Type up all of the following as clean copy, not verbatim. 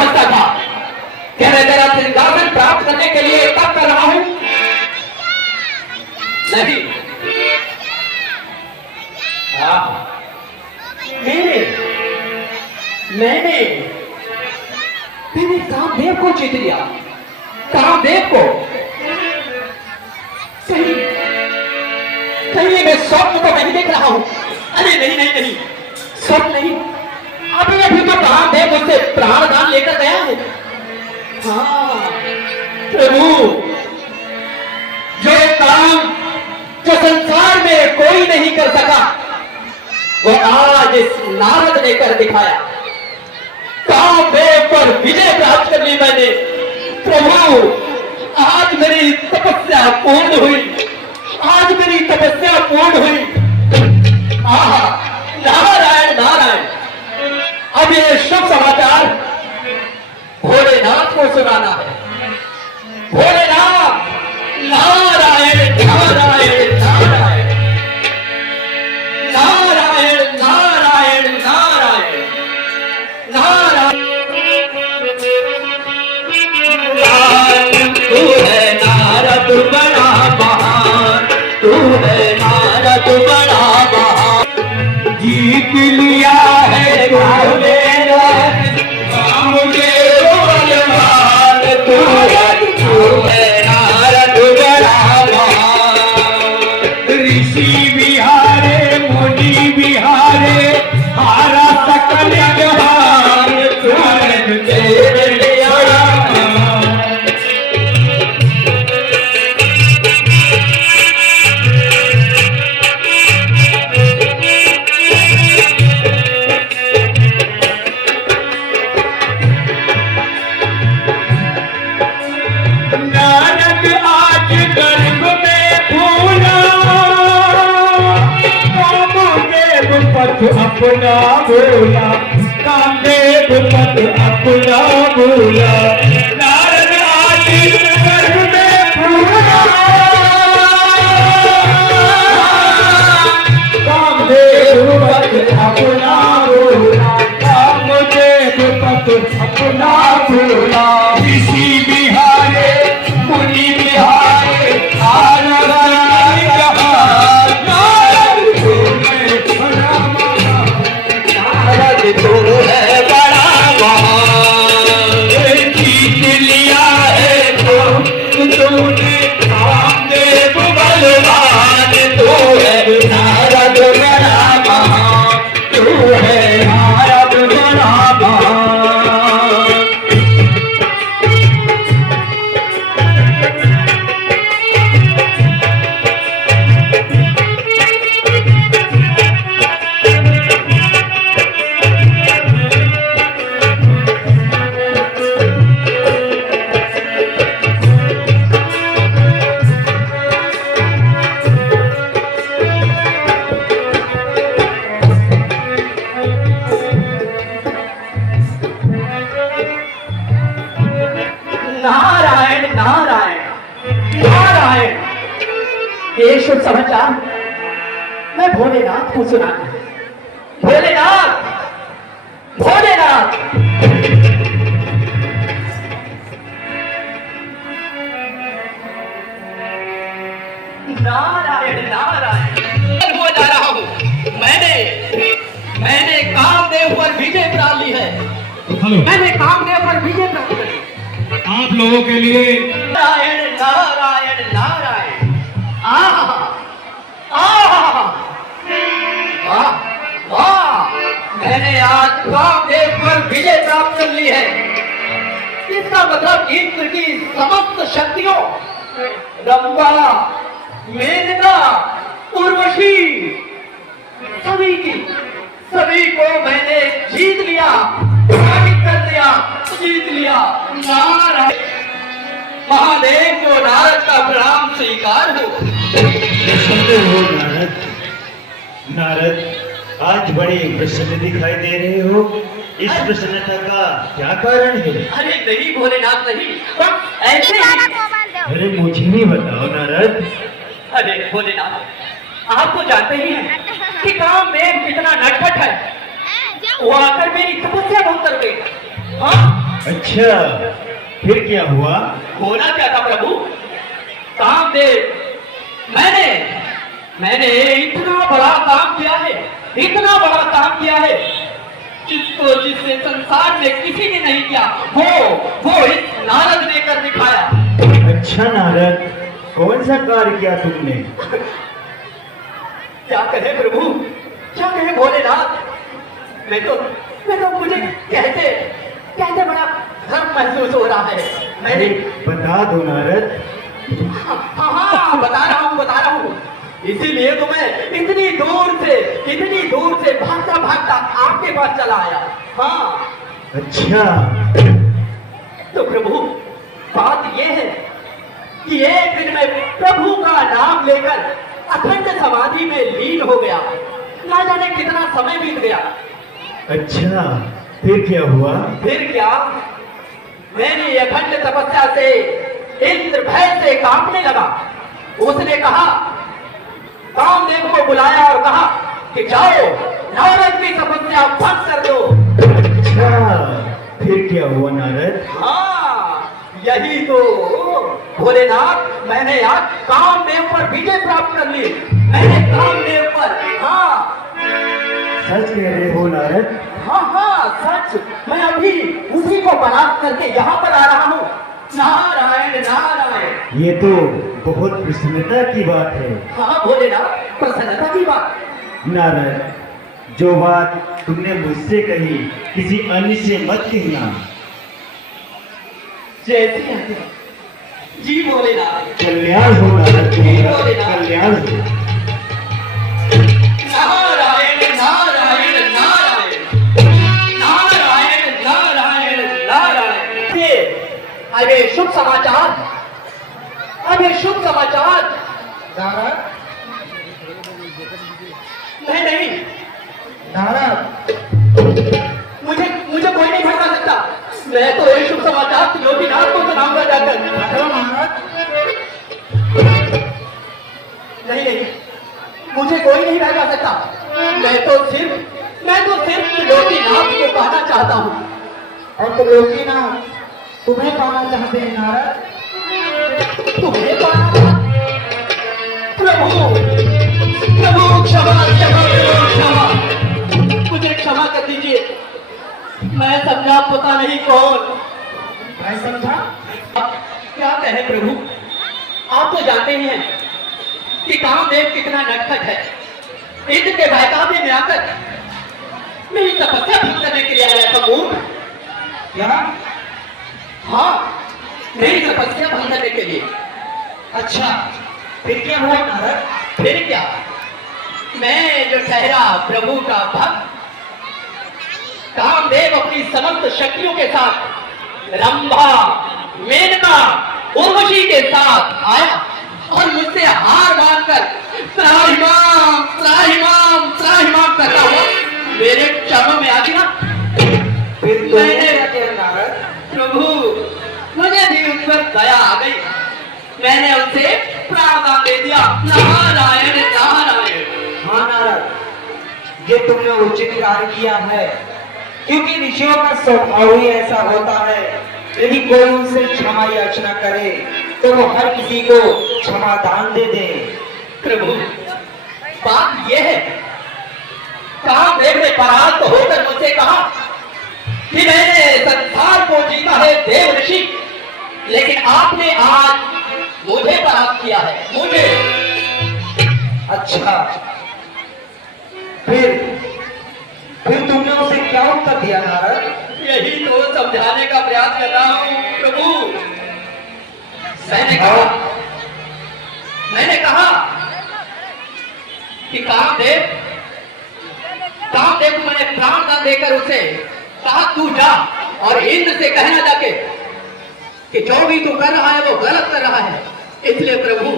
समझता था कि मैं तेरा सिंहासन प्राप्त करने के लिए तप कर रहा हूं। नहीं, मैंने कामदेव को जीत लिया। कामदेव को कहीं मैं स्वप्न तो नहीं देख रहा हूं। अरे नहीं नहीं नहीं, स्वप्न नहीं, अभी तो कामदेव मुझसे प्राण दान लेकर गया है। हाँ प्रभु, जो काम जो संसार में कोई नहीं कर सका वो आज इस नारद ने कर दिखाया। कामदेव पर विजय प्राप्त कर ली मैंने। प्रभु, आज मेरी तपस्या पूर्ण हुई, आज मेरी तपस्या पूर्ण हुई। नारायण नारायण। अब ये शुभ समाचार भोलेनाथ को सुनाना है। भोलेनाथ, नारायण नारायण नारायण नारायण नारायण नारायण नारायण। तू है नारद बड़ा महान, तू है नारद बड़ा महान। जीत लिया है कामदेव, कामदेव बलवान। तू है नारद बड़ा महान। ऋषि बिहारे मुनि बिहारे, हारा सकल जहान। तू है तेरे लिया। नानक आज गर्भ में फूला, कामदेव पथ अपना बोला, कामदेव पथ अपना बोला। नारद आज गर्भ में फूला, कामदेव पथ अपना बोला, कामदेव पथ अपना बोला। ऋषि बिहारे मुनि बिहारे, नारद तू है बड़ा महान। जीत लिया है तूने कामदेव बलवान। तू है नारद बड़ा महान, तू है नारद बड़ा महान। नारायण नारायण नारायण। ये शुभ समाचार मैं भोलेनाथ को सुनाना है। भोलेनाथ, भोलेनाथ। नारायण नारायण। हो जा रहा हूं। मैंने कामदेव पर विजय प्राप्त ली है। मैंने कामदेव पर विजय प्राप्त की। आप लोगों के लिए नारायण नारायण नारायण। मैंने आज कामदेव पर विजय प्राप्त कर ली है। इसका मतलब इंद्र की समस्त शक्तियों, रंभा, मेनका, उर्वशी, सभी को मैंने जीत लिया, कर दिया, जीत लिया। नारायण। महादेव को नारद का प्रणाम स्वीकार हो। नारद, आज बड़े प्रसन्न दिखाई दे रहे हो। इस प्रसन्नता का क्या कारण है? अरे नहीं भोलेनाथ, नहीं, ऐसे ही। अरे मुझे भी बताओ नारद। अरे भोलेनाथ, आप तो जानते ही हैं कि कामदेव कितना नटखट है। वो आकर मेरी तपस्या भंग कर गई। हाँ, अच्छा, फिर क्या हुआ? होना क्या था प्रभु? कामदेव, मैंने मैंने इतना बड़ा काम किया है, इतना बड़ा काम किया है जिसने संसार में किसी ने नहीं किया, वो इस नारद ने कर दिखाया। अच्छा नारद, कौन सा कार्य किया तुमने? क्या कहे प्रभु, क्या कहे भोलेनाथ। मैं तो मुझे कहते बड़ा गर्व महसूस हो रहा है। मैंने बता दो नारद। हाँ, बता रहा हूँ। इसीलिए तो मैं इतनी दूर से भागता आपके पास चला आया। हाँ। अच्छा। तो प्रभु, बात यह है कि एक दिन मैं प्रभु का नाम लेकर अखंड समाधि में लीन हो गया। ना जाने कितना समय बीत गया। अच्छा, फिर क्या हुआ? फिर क्या, मैंने अखंड तपस्या से इंद्र भय से कांपने लगा। उसने कहा, कामदेव को बुलाया और कहा कि जाओ नारद की तपस्या भंग कर दो। अच्छा, फिर क्या हुआ नारद? हाँ, यही तो भोलेनाथ, मैंने आज कामदेव पर विजय प्राप्त कर ली। मैंने कामदेव पर, हाँ। सच कह रहे हो नारद? हाँ, सच। मैं अभी उसी को परास्त करके यहाँ पर आ रहा हूँ। नारायण नारायण। ये तो बहुत प्रसन्नता की बात है। हाँ भोलेनाथ, प्रसन्नता की बात। नारद, जो बात तुमने मुझसे कही किसी अन्य से मत कहना। जैसी आज्ञा। जी भोलेनाथ। कल्याण हो नारद, तुम्हारा कल्याण हो। नारायण नारायण नारायण नारायण नारायण नारायण। अरे शुभ समाचार, नारद, नहीं, नारद, मुझे कोई नहीं भटका सकता। मैं तो ये शुभ समाचार त्रिलोकीनाथ को सुनाऊंगा जाकर। हेलो नारद, नहीं, मुझे कोई नहीं भटका सकता। मैं तो सिर्फ त्रिलोकीनाथ को पाना चाहता हूँ। और त्रिलोकीनाथ तुम्हें पाना चाहते हैं नारद। तुम्हें पाना? प्रभु क्षमा, मुझे क्षमा कर दीजिए। मैं समझा पता नहीं कौन। मैं समझा। क्या कहे प्रभु, आप तो जानते ही हैं कि कामदेव कितना नटखट है। इंद्र के बहकावे में आकर मेरी तपस्या भंग करने के लिए आया था। मूर्ख। क्या? हाँ, मेरी तपस्या भंग करने के लिए। अच्छा, फिर क्या हुआ नारद? फिर क्या, मैं जो ठहरा प्रभु का भक्त, कामदेव अपनी समस्त शक्तियों के साथ रंभा, मेनका, उर्वशी के साथ आया और मुझसे हार मानकर त्राहिमाम त्राहिमाम त्राहिमाम करता हुआ मेरे चरणों में आ गिरा। फिर तो क्या किया नारद? प्रभु, मुझे भी उस पर दया आ गई। मैंने उनसे प्राणदान दे दिया। नारायण नारायण। हाँ नारद, ये तुमने उचित कार्य किया है, क्योंकि ऋषियों का स्वभाव ही ऐसा होता है। यदि कोई उनसे क्षमा याचना करे तो वो हर किसी को क्षमा दान दे दे। प्रभु, बात यह है, कामदेव ने परास्त होकर मुझसे कहा कि मैंने संसार को जीता है देव ऋषि, लेकिन आपने आज मुझे परास्त किया है। मुझे। अच्छा, फिर तुमने उसे क्या उत्तर दिया नारद? यही तो समझाने का प्रयास कर रहा हूँ प्रभु। मैंने कहा कि कामदेव को मैंने प्राणदान देकर उसे कहा, तू जा और इंद्र से कहना जाके कि जो भी तू कर रहा है वो गलत कर रहा है। इसलिए प्रभु,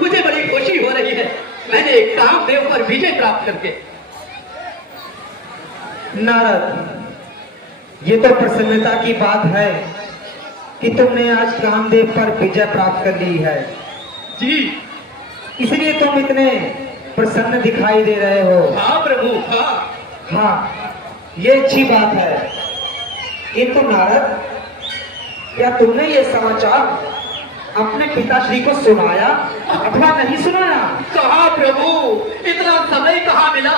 मुझे बड़ी खुशी हो रही है, मैंने कामदेव पर विजय प्राप्त करके। नारद, ये तो प्रसन्नता की बात है कि तुमने आज कामदेव पर विजय प्राप्त कर ली है। जी। इसलिए तुम इतने प्रसन्न दिखाई दे रहे हो। हाँ प्रभु, हाँ। हाँ, ये अच्छी बात है। किंतु नारद, क्या तुमने ये समाचार अपने पिताश्री को सुनाया अथवा नहीं सुनाया? कहा प्रभु, इतना समय कहाँ मिला।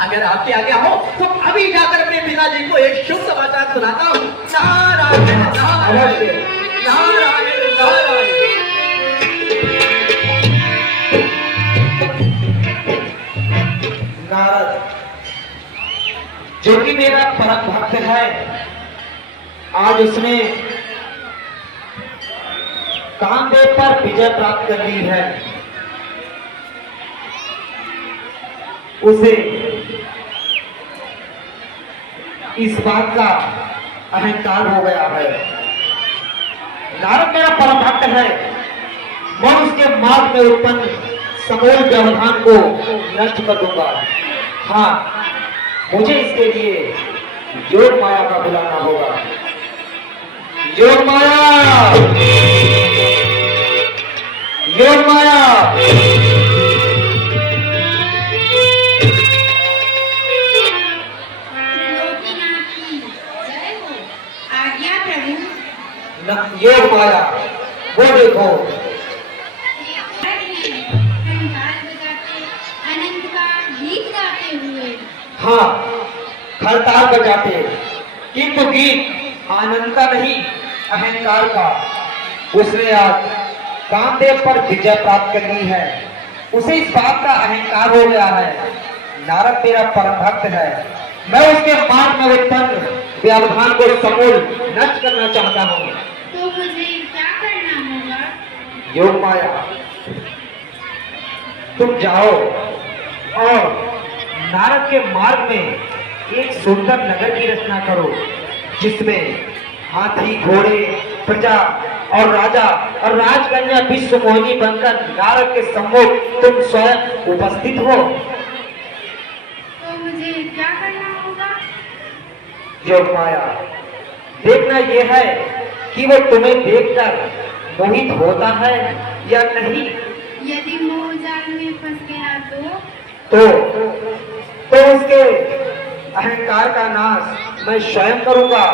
अगर आपके आगे हो तो अभी जाकर अपने पिताजी को एक शुभ समाचार सुनाता हूँ। नारायण नारायण नारायण नारायण। नारद, जो कि मेरा परम भक्त है, आज उसने कामदेव पर विजय प्राप्त कर ली है। उसे इस बात का अहंकार हो गया है। नारद मेरा परम भक्त है, मैं उसके मार्ग में उत्पन्न समूल व्यवधान को नष्ट कर दूंगा। हाँ, मुझे इसके लिए योग माया का बुलाना होगा। योग माया, योग माया। आज्ञा प्रभु। योग माया, वो देखो। अनंत का गीत गाते हुए। हाँ, खरताल बजाते, किंतु गीत आनंद का नहीं, अहंकार का। उसने आज कामदेव पर विजय प्राप्त कर ली है। उसे इस बात का अहंकार हो गया है। नारद मेरा परम भक्त है, मैं उसके मार्ग में उत्पन्न व्यवधान को समूल नष्ट करना चाहता हूँ। तो मुझे क्या करना होगा? योग माया, तुम जाओ और नारद के मार्ग में एक सुंदर नगर की रचना करो, जिसमें हाथी, घोड़े, प्रजा और राजा और राजकन्या विश्व मोहिनी बनकर नारद के सम्मुख तुम स्वयं उपस्थित हो। तो मुझे क्या करना होगा? योग माया, देखना यह है कि वो तुम्हें देखकर मोहित होता है या नहीं। यदि मोह जाल में फंस गया तो उसके अहंकार का नाश मैं स्वयं करूंगा।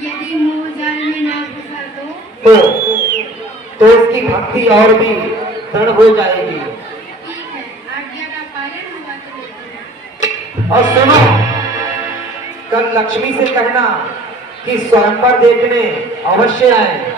यदि मोह जाल में ना फंसा तो उसकी भक्ति और भी दृढ़ हो जाएगी। ठीक है, आज्ञा का पालन होगा तो। और सुनो, कल लक्ष्मी से कहना कि स्वयंवर देखने अवश्य आए।